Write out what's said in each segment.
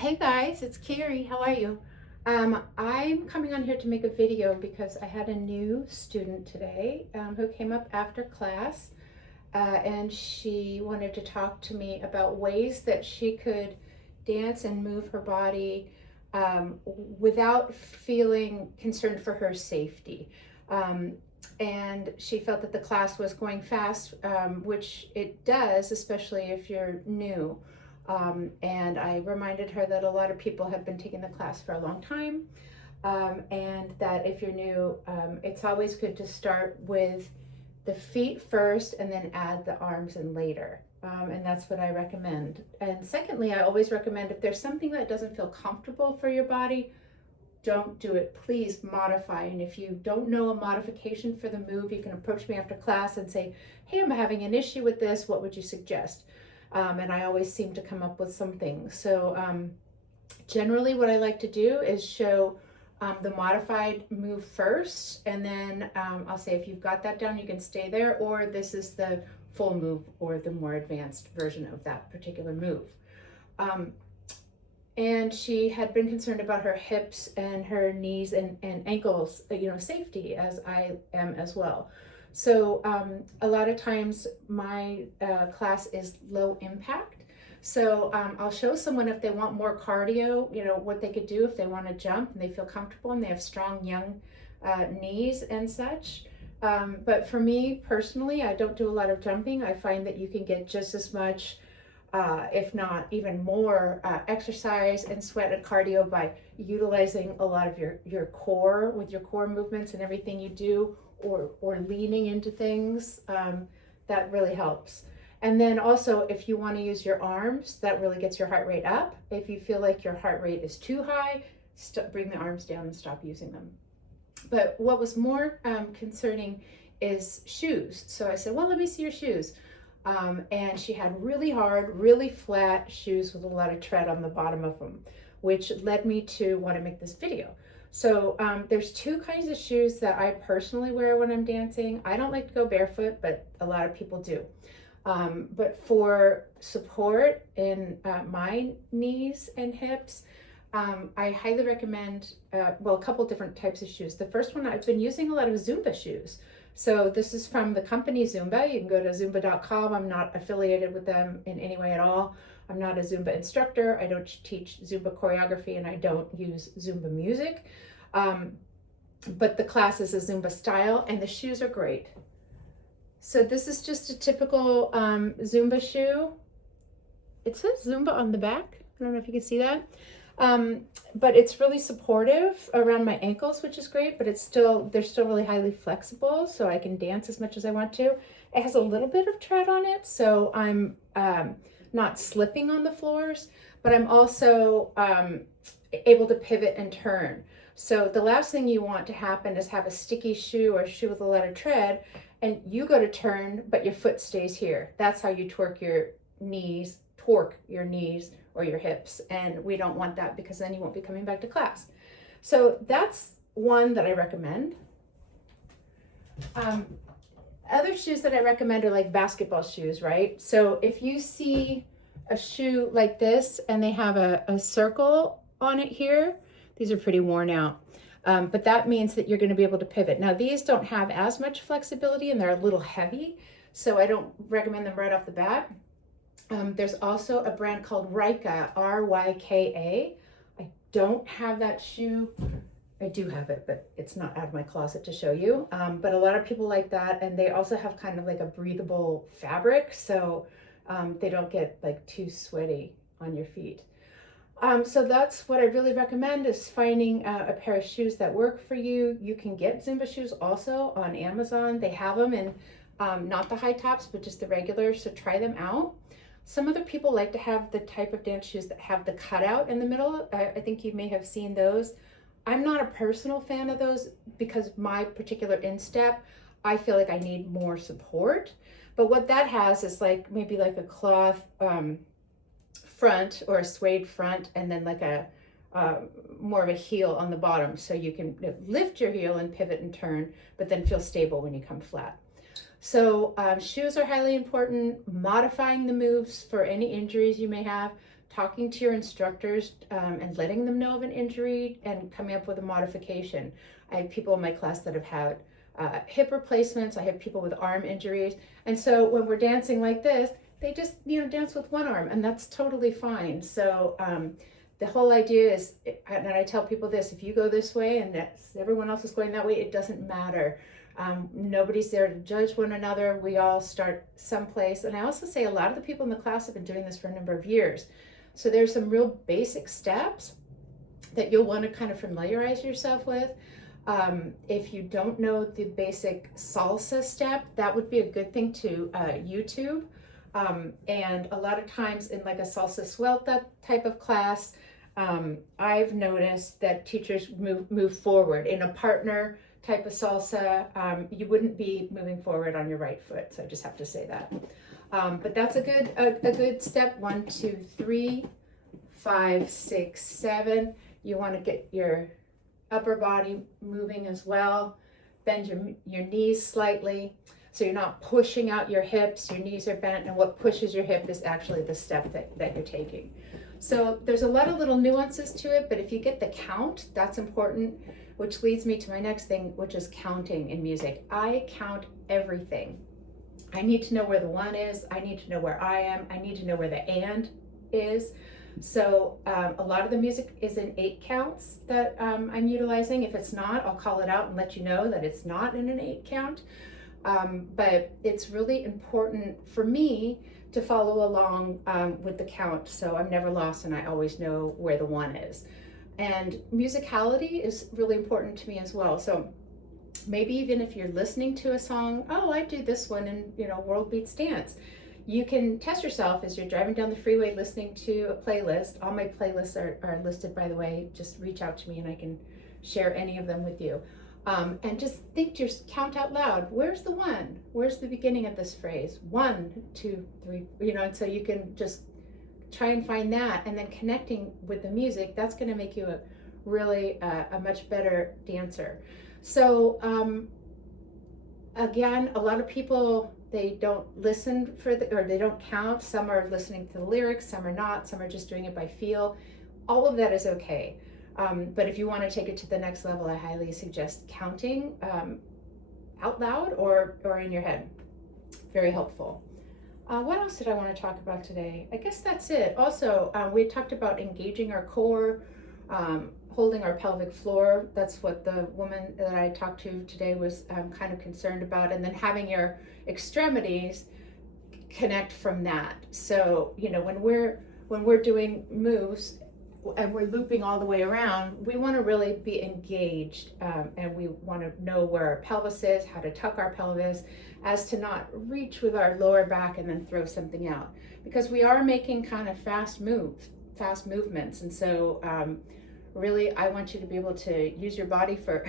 Hey guys, it's Carrie. How are you? I'm coming on here to make a video because I had a new student today who came up after class and she wanted to talk to me about ways that she could dance and move her body without feeling concerned for her safety. Um, and she felt that the class was going fast, which it does, especially if you're new. And I reminded her that a lot of people have been taking the class for a long time, and that if you're new, it's always good to start with the feet first and then add the arms in later. And that's what I recommend. And secondly, I always recommend if there's something that doesn't feel comfortable for your body, don't do it. Please modify. And if you don't know a modification for the move, you can approach me after class and say, hey, I'm having an issue with this. What would you suggest? And I always seem to come up with something. So generally what I like to do is show the modified move first, and then I'll say if you've got that down, you can stay there, or this is the full move or the more advanced version of that particular move. And she had been concerned about her hips and her knees and ankles, safety, as I am as well. So a lot of times my class is low impact. So I'll show someone if they want more cardio, what they could do if they want to jump and they feel comfortable and they have strong young knees and such. But for me personally, I don't do a lot of jumping. I find that you can get just as much if not even more exercise and sweat and cardio by utilizing a lot of your core with your core movements and everything you do, or leaning into things. That really helps. And then also, if you want to use your arms, that really gets your heart rate up. If you feel like your heart rate is too high, bring the arms down and stop using them. But what was more concerning is shoes. So I said, well, let me see your shoes. And she had really hard, really flat shoes with a lot of tread on the bottom of them, which led me to want to make this video. So there's two kinds of shoes that I personally wear when I'm dancing. I don't like to go barefoot, but a lot of people do. But for support in my knees and hips, I highly recommend, a couple different types of shoes. The first one, I've been using a lot of Zumba shoes. So this is from the company Zumba. You can go to zumba.com. I'm not affiliated with them in any way at all. I'm not a Zumba instructor. I don't teach Zumba choreography, and I don't use Zumba music. But the class is a Zumba style, and the shoes are great. So this is just a typical Zumba shoe. It says Zumba on the back. I don't know if you can see that. But it's really supportive around my ankles, which is great, but they're still really highly flexible, so I can dance as much as I want to. It has a little bit of tread on it, so I'm not slipping on the floors, but I'm also able to pivot and turn. So the last thing you want to happen is have a sticky shoe or a shoe with a lot of tread, and you go to turn, but your foot stays here. That's how you torque your knees or your hips, and we don't want that because then you won't be coming back to class. So that's one that I recommend. Other shoes that I recommend are like basketball shoes, right? So if you see a shoe like this and they have a circle on it here, these are pretty worn out. But that means that you're going to be able to pivot. Now these don't have as much flexibility and they're a little heavy, so I don't recommend them right off the bat. There's also a brand called Ryka, R-Y-K-A. I don't have that shoe. I do have it, but it's not out of my closet to show you. But a lot of people like that, and they also have kind of like a breathable fabric, so they don't get like too sweaty on your feet. So that's what I really recommend, is finding a pair of shoes that work for you. You can get Zumba shoes also on Amazon. They have them in not the high tops, but just the regular, so try them out. Some other people like to have the type of dance shoes that have the cutout in the middle. I think you may have seen those. I'm not a personal fan of those because my particular instep, I feel like I need more support. But what that has is like maybe like a cloth front or a suede front, and then like a more of a heel on the bottom, so you can lift your heel and pivot and turn, but then feel stable when you come flat. So shoes are highly important. Modifying the moves for any injuries you may have. talking to your instructors and letting them know of an injury and coming up with a modification. I have people in my class that have had hip replacements. I have people with arm injuries. And so when we're dancing like this, they just, dance with one arm, and that's totally fine. So the whole idea is, and I tell people this, if you go this way and everyone else is going that way, it doesn't matter. Nobody's there to judge one another. We all start someplace. And I also say a lot of the people in the class have been doing this for a number of years. So there's some real basic steps that you'll want to kind of familiarize yourself with. If you don't know the basic salsa step, that would be a good thing to YouTube. And a lot of times in like a salsa suelta type of class, I've noticed that teachers move forward. In a partner type of salsa, you wouldn't be moving forward on your right foot. So I just have to say that. But that's a good step. 1, 2, 3, 5, 6, 7. You want to get your upper body moving as well. Bend your knees slightly, so you're not pushing out your hips. Your knees are bent, and what pushes your hip is actually the step that you're taking. So there's a lot of little nuances to it, but if you get the count, that's important, which leads me to my next thing, which is counting in music. I count everything. I need to know where the 1 is. I need to know where I am. I need to know where the and is. So a lot of the music is in 8 counts that I'm utilizing. If it's not, I'll call it out and let you know that it's not in an 8 count. But it's really important for me to follow along with the count, so I'm never lost and I always know where the 1 is. And musicality is really important to me as well. So maybe even if you're listening to a song, oh, I do this one in World Beats Dance. You can test yourself as you're driving down the freeway listening to a playlist. All my playlists are listed, by the way. Just reach out to me and I can share any of them with you. And just count out loud. Where's the 1? Where's the beginning of this phrase? 1, 2, 3, and so you can just try and find that, and then connecting with the music, that's going to make you a much better dancer. So again, a lot of people, they don't listen or they don't count. Some are listening to the lyrics, some are not, some are just doing it by feel. All of that is okay. But if you want to take it to the next level, I highly suggest counting out loud or in your head. Very helpful. What else did I want to talk about today? I guess that's it. Also, we talked about engaging our core, holding our pelvic floor. That's what the woman that I talked to today was kind of concerned about. And then having your extremities connect from that. So, when we're doing moves, and we're looping all the way around, we want to really be engaged, and we want to know where our pelvis is, how to tuck our pelvis, as to not reach with our lower back and then throw something out, because we are making kind of fast movements. And so really, I want you to be able to use your body for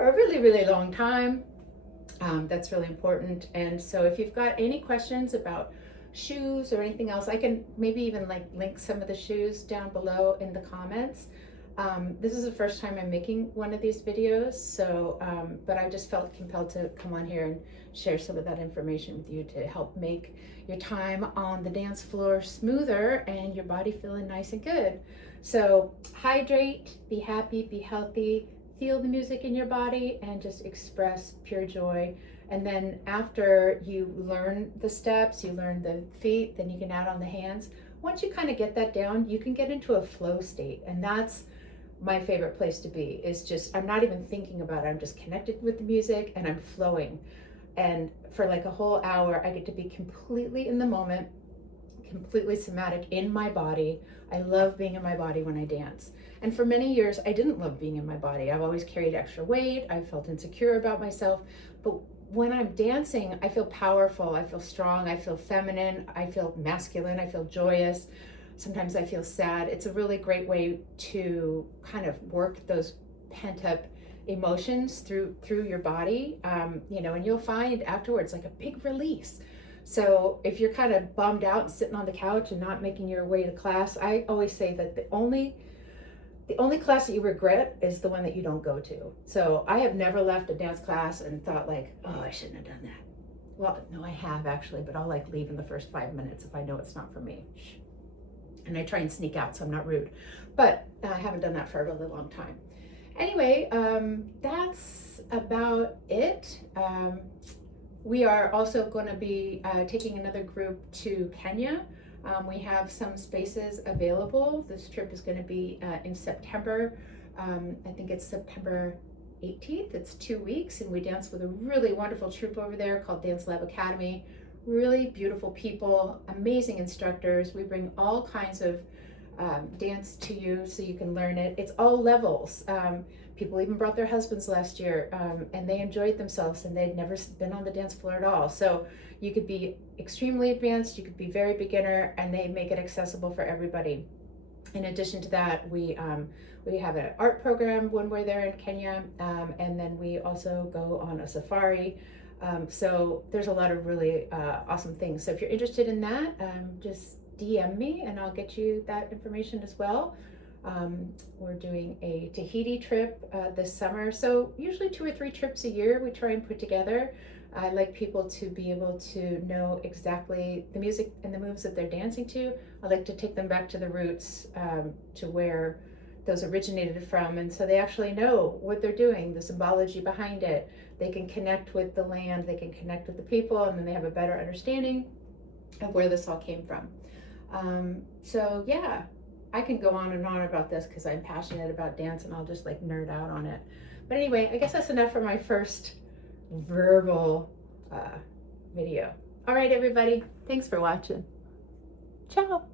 a really, really long time. That's really important. And so if you've got any questions about shoes or anything else, I can maybe even link some of the shoes down below in the comments. This is the first time I'm making one of these videos, so but I just felt compelled to come on here and share some of that information with you to help make your time on the dance floor smoother and your body feeling nice and good. So hydrate, be happy, be healthy, feel the music in your body, and just express pure joy. And then after you learn the steps, you learn the feet, then you can add on the hands. Once you kind of get that down, you can get into a flow state. And that's my favorite place to be, is just, I'm not even thinking about it. I'm just connected with the music and I'm flowing. And for like a whole hour, I get to be completely in the moment, completely somatic in my body. I love being in my body when I dance. And for many years, I didn't love being in my body. I've always carried extra weight. I felt insecure about myself. But when I'm dancing, I feel powerful, I feel strong, I feel feminine, I feel masculine, I feel joyous. Sometimes I feel sad. It's a really great way to kind of work those pent up emotions through your body, and you'll find afterwards like a big release. So if you're kind of bummed out and sitting on the couch and not making your way to class, I always say that the only class that you regret is the one that you don't go to. So I have never left a dance class and thought oh, I shouldn't have done that. Well, no, I have actually, but I'll leave in the first 5 minutes if I know it's not for me. and I try and sneak out so I'm not rude, but I haven't done that for a really long time. Anyway, that's about it. We are also going to be taking another group to Kenya. We have some spaces available. This trip is going to be in September. I think it's September 18th. It's 2 weeks, and we dance with a really wonderful troupe over there called Dance Lab Academy. Really beautiful people, amazing instructors. We bring all kinds of dance to you so you can learn it. It's all levels. People even brought their husbands last year, and they enjoyed themselves, and they'd never been on the dance floor at all. So you could be extremely advanced, you could be very beginner, and they make it accessible for everybody. In addition to that, we have an art program when we're there in Kenya, and then we also go on a safari. So there's a lot of really awesome things. So if you're interested in that, just DM me and I'll get you that information as well. We're doing a Tahiti trip this summer. So usually 2 or 3 trips a year we try and put together. I like people to be able to know exactly the music and the moves that they're dancing to. I like to take them back to the roots, to where those originated from, and so they actually know what they're doing, the symbology behind it. They can connect with the land, they can connect with the people, and then they have a better understanding of where this all came from. So yeah, I can go on and on about this because I'm passionate about dance and I'll just like nerd out on it. But anyway, I guess that's enough for my first verbal video. All right, everybody, thanks for watching. Ciao.